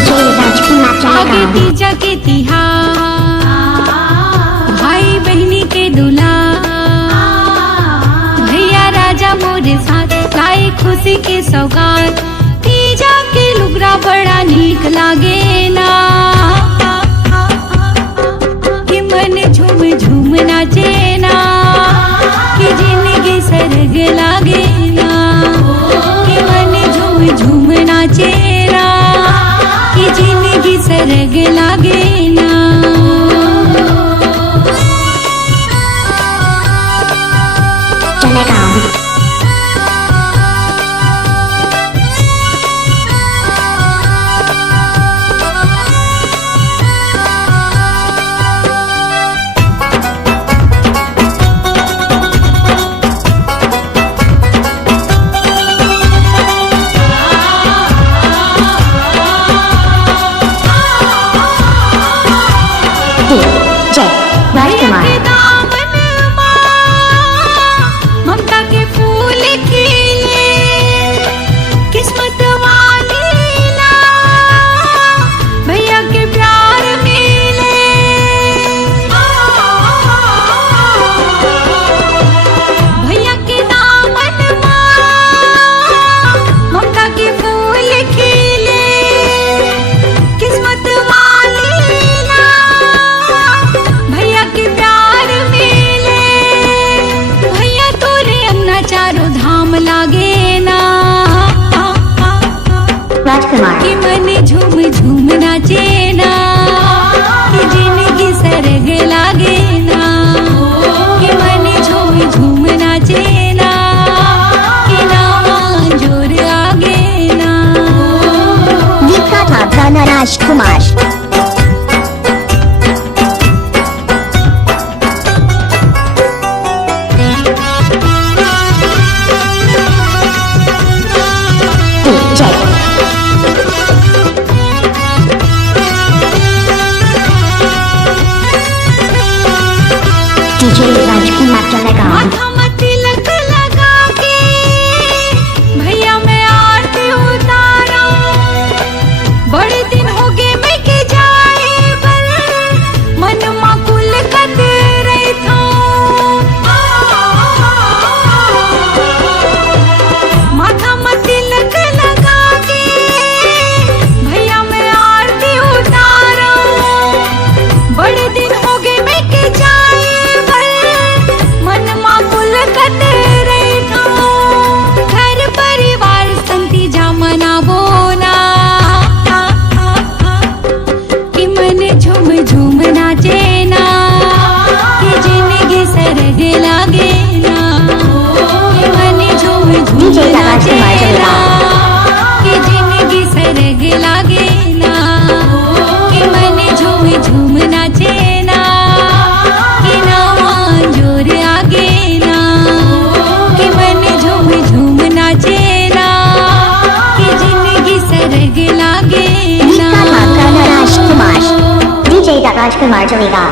आगे तीजा के तिहार, भाई बहनी के दूल्हा, भैया राजा मोरे साथ लाए खुशी के सौगात। तीजा के लुगरा बड़ा नीक लागे ना, कि मन झूम झूम नाचे ना, कि जिंदगी सरग लागे ना, कि मन झूम झूम नाचे ना, कि जिंदगी सरग लागे ना। ममता के फूल खिले, किस्मत वाली ना भैया के प्यार मिले। भैया के दामन ममता के फूल खिले, किस्मत वाली ना भैया के प्यार मिले। भैया तोरे अंगना चारों धाम लागे ना, कि मन झूम झूम नाचे ना, कि जिंदगी सरग लागे ना, कि मन झूम झूम नाचे ना, कि नावा जोर आगे ना। राजकुमार राजकुमार चलेगा। माथा में तिलक लगा के भैया मैं आरती उतारा, बड़े दिन हो गए मैं के जाए पर मन माकुल कत रही था। माथा में तिलक लगा के भैया मैं आरती उतारा, बड़े दिन हो गए मैं के जाए मन माकुल कत रही था। घर परिवार संति जा मनाबो ना, कि मन झूम झूम नाचे ना, कि जिंदगी सरग लागे ना, कि मन झूम झूम नाचे ना, कि जिंदगी सरग लागे ना, कि मन झूम झूम नाचे ना, कि नावा जोर आगे ना, कि मन झूम झूम नाचे ना, कि जिंदगी सरग लागे ना। राजकुमार चलेगा।